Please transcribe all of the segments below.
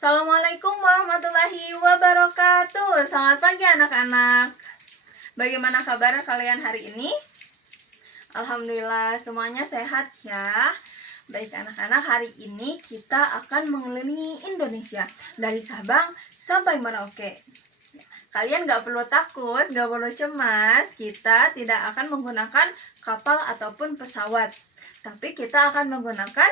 Assalamualaikum warahmatullahi wabarakatuh. Selamat pagi anak-anak. Bagaimana kabar kalian hari ini? Alhamdulillah semuanya sehat ya. Baik anak-anak, hari ini kita akan mengelilingi Indonesia dari Sabang sampai Merauke. Kalian gak perlu takut, gak perlu cemas. Kita tidak akan menggunakan kapal ataupun pesawat, tapi kita akan menggunakan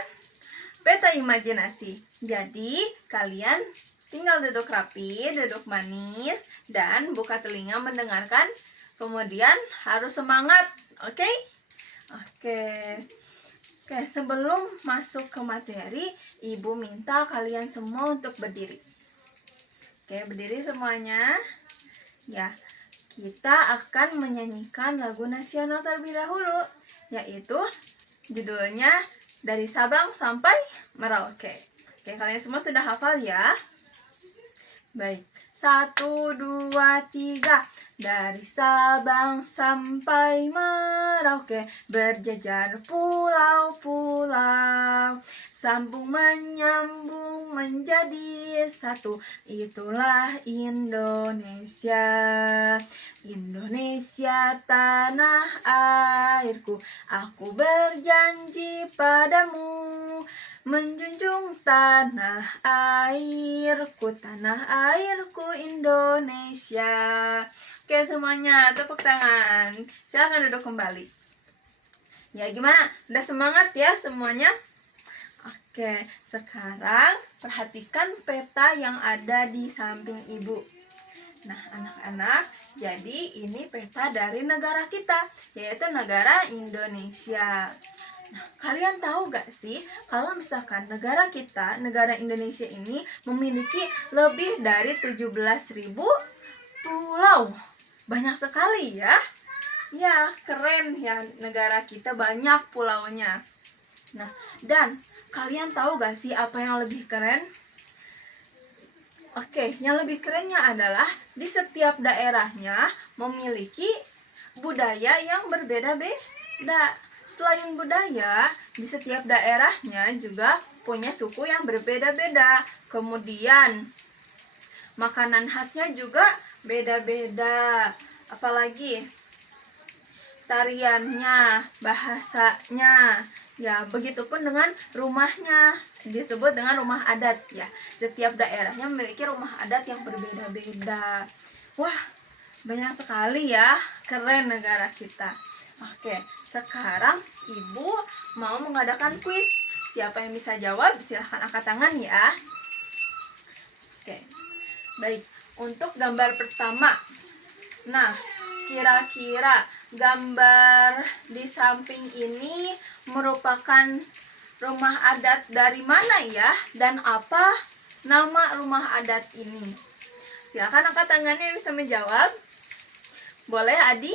peta imajinasi. Jadi kalian tinggal duduk rapi, duduk manis, dan buka telinga mendengarkan. Kemudian harus semangat, oke? Oke, sebelum masuk ke materi, Ibu minta kalian semua untuk berdiri. Oke, berdiri semuanya. Ya, kita akan menyanyikan lagu nasional terlebih dahulu, yaitu judulnya Dari Sabang sampai Merauke. Oke, kalian semua sudah hafal ya? Baik, 1, 2, 3. Dari Sabang sampai Merauke, berjajar pulau-pulau, sambung menyambung menjadi satu. Itulah Indonesia. Indonesia tanah airku, aku berjanji padamu, menjunjung tanah airku Indonesia. Oke semuanya, tepuk tangan. Silahkan duduk kembali. Ya gimana? Udah semangat ya semuanya? Oke, sekarang perhatikan peta yang ada di samping ibu. Nah anak-anak, jadi ini peta dari negara kita, yaitu negara Indonesia. Nah, kalian tahu gak sih kalau misalkan negara kita, negara Indonesia ini memiliki lebih dari 17.000 pulau. Banyak sekali ya. Ya, keren ya negara kita, banyak pulaunya. Nah, dan kalian tahu gak sih apa yang lebih keren? Oke, yang lebih kerennya adalah di setiap daerahnya memiliki budaya yang berbeda-beda. Selain budaya, di setiap daerahnya juga punya suku yang berbeda-beda. Kemudian, makanan khasnya juga beda-beda. Apalagi tariannya, bahasanya. Ya, begitupun dengan rumahnya, disebut dengan rumah adat ya. Setiap daerahnya memiliki rumah adat yang berbeda-beda. Wah, banyak sekali ya, keren negara kita. Oke, sekarang Ibu mau mengadakan kuis. Siapa yang bisa jawab, silahkan angkat tangan ya. Oke, baik. Untuk gambar pertama, nah, kira-kira gambar di samping ini merupakan rumah adat dari mana ya? Dan apa nama rumah adat ini? Silakan angkat tangannya yang bisa menjawab. Boleh, Adi?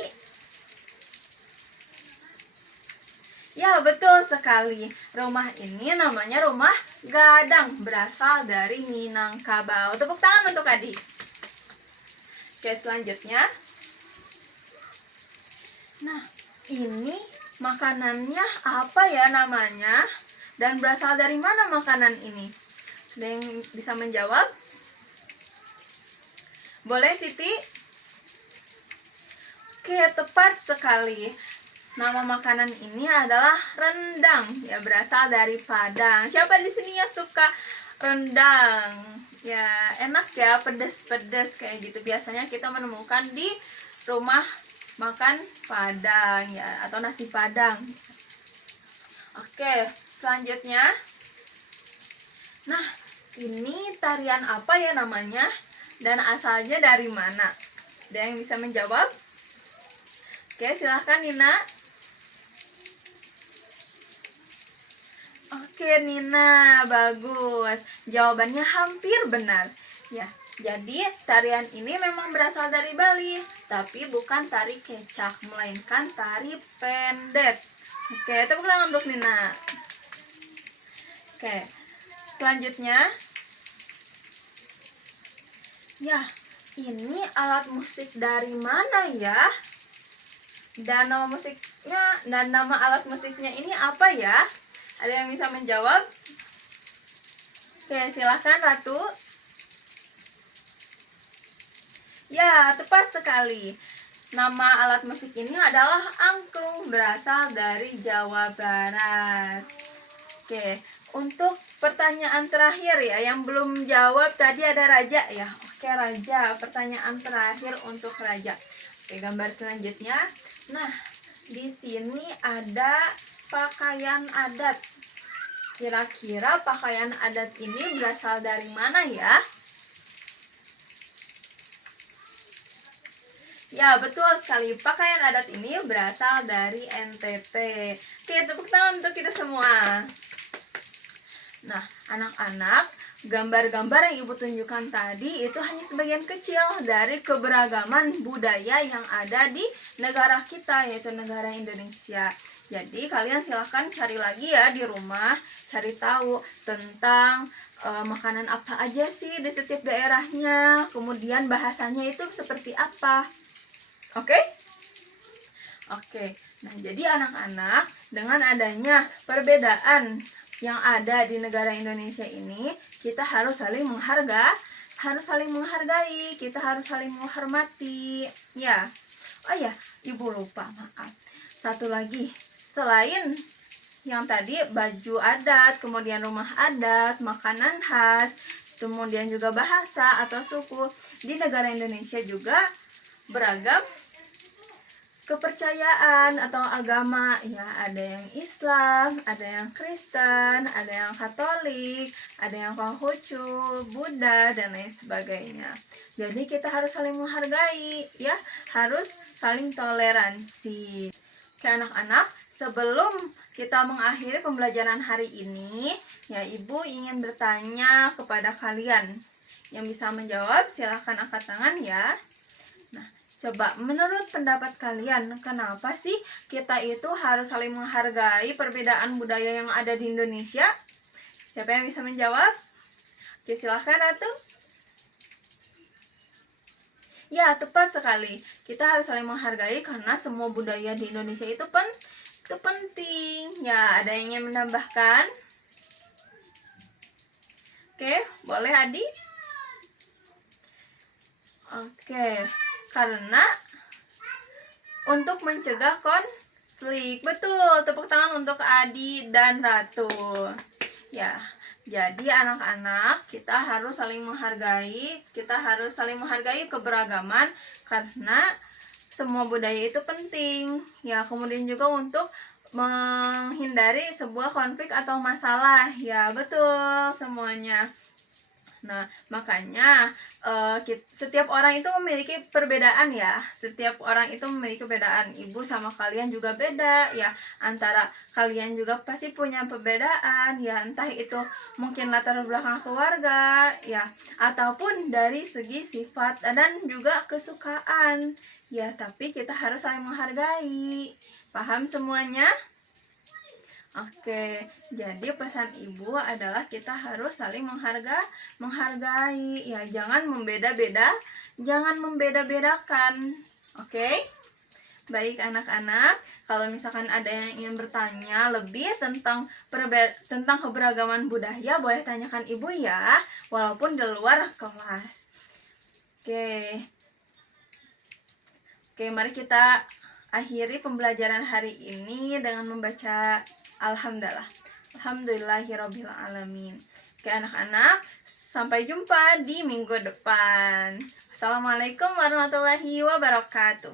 Ya, betul sekali. Rumah ini namanya rumah gadang, berasal dari Minangkabau. Tepuk tangan untuk Adi. Oke, selanjutnya. Nah, ini makanannya apa ya namanya? Dan berasal dari mana makanan ini? Ada yang bisa menjawab? Boleh, Siti? Oke, tepat sekali. Nama makanan ini adalah rendang, ya berasal dari Padang. Siapa di sini yang suka rendang? Ya, enak ya, pedas-pedas kayak gitu. Biasanya kita menemukan di rumah makan Padang ya, atau nasi Padang. Oke, selanjutnya. Nah, ini tarian apa ya namanya? Dan asalnya dari mana? Ada yang bisa menjawab? Oke, silahkan Nina. Oke Nina, bagus. Jawabannya hampir benar. Ya, jadi tarian ini memang berasal dari Bali, tapi bukan tari kecak, melainkan tari pendet. Oke, tepuk tangan untuk Nina. Oke, selanjutnya. Ya, ini alat musik dari mana ya? Dan nama alat musiknya ini apa ya? Ada yang bisa menjawab? Oke, silahkan Ratu. Ya, tepat sekali. Nama alat musik ini adalah angklung, berasal dari Jawa Barat. Oke, untuk pertanyaan terakhir ya, yang belum jawab tadi ada Raja ya. Oke, Raja, pertanyaan terakhir untuk Raja. Oke, gambar selanjutnya. Nah, di sini ada pakaian adat. Kira-kira pakaian adat ini berasal dari mana ya? Ya, betul sekali. Pakaian adat ini berasal dari NTT. Oke, tepuk tangan untuk kita semua. Nah, anak-anak, gambar-gambar yang Ibu tunjukkan tadi itu hanya sebagian kecil dari keberagaman budaya yang ada di negara kita, yaitu negara Indonesia. Jadi, kalian silahkan cari lagi ya di rumah, cari tahu tentang makanan apa aja sih di setiap daerahnya, kemudian bahasanya itu seperti apa. Oke? Oke. Nah, jadi anak-anak, dengan adanya perbedaan yang ada di negara Indonesia ini, kita harus saling menghargai, kita harus saling menghormati. Ya. Oh ya, Ibu lupa, maaf. Satu lagi, selain yang tadi baju adat, kemudian rumah adat, makanan khas, kemudian juga bahasa atau suku, di negara Indonesia juga beragam kepercayaan atau agama ya, ada yang Islam, ada yang Kristen, ada yang Katolik, ada yang Konghucu, Buddha, dan lain sebagainya. Jadi kita harus saling menghargai ya, harus saling toleransi. Oke anak-anak, sebelum kita mengakhiri pembelajaran hari ini ya, Ibu ingin bertanya kepada kalian. Yang bisa menjawab silahkan angkat tangan ya. Coba, menurut pendapat kalian, kenapa sih kita itu harus saling menghargai perbedaan budaya yang ada di Indonesia? Siapa yang bisa menjawab? Oke, silahkan Ratu. Ya, tepat sekali. Kita harus saling menghargai karena semua budaya di Indonesia itu penting. Ya, ada yang ingin menambahkan? Oke, boleh Adi? Oke. Karena untuk mencegah konflik. Betul, tepuk tangan untuk Adi dan Ratu. Ya, jadi anak-anak, kita harus saling menghargai, keberagaman karena semua budaya itu penting. Ya, kemudian juga untuk menghindari sebuah konflik atau masalah. Ya, betul semuanya. Nah, makanya setiap orang itu memiliki perbedaan ya. Setiap orang itu memiliki perbedaan. Ibu sama kalian juga beda ya. Antara kalian juga pasti punya perbedaan ya. Entah itu mungkin latar belakang keluarga ya, ataupun dari segi sifat dan juga kesukaan. Ya, tapi kita harus saling menghargai. Paham semuanya? Oke, jadi pesan Ibu adalah kita harus saling menghargai. Ya, jangan membeda-bedakan. Oke? Baik anak-anak, kalau misalkan ada yang ingin bertanya lebih tentang keberagaman budaya, boleh tanyakan Ibu ya, walaupun di luar kelas. Oke. Oke, mari kita akhiri pembelajaran hari ini dengan membaca Alhamdulillahirobbilalamin. Oke anak-anak, sampai jumpa di minggu depan. Assalamualaikum warahmatullahi wabarakatuh.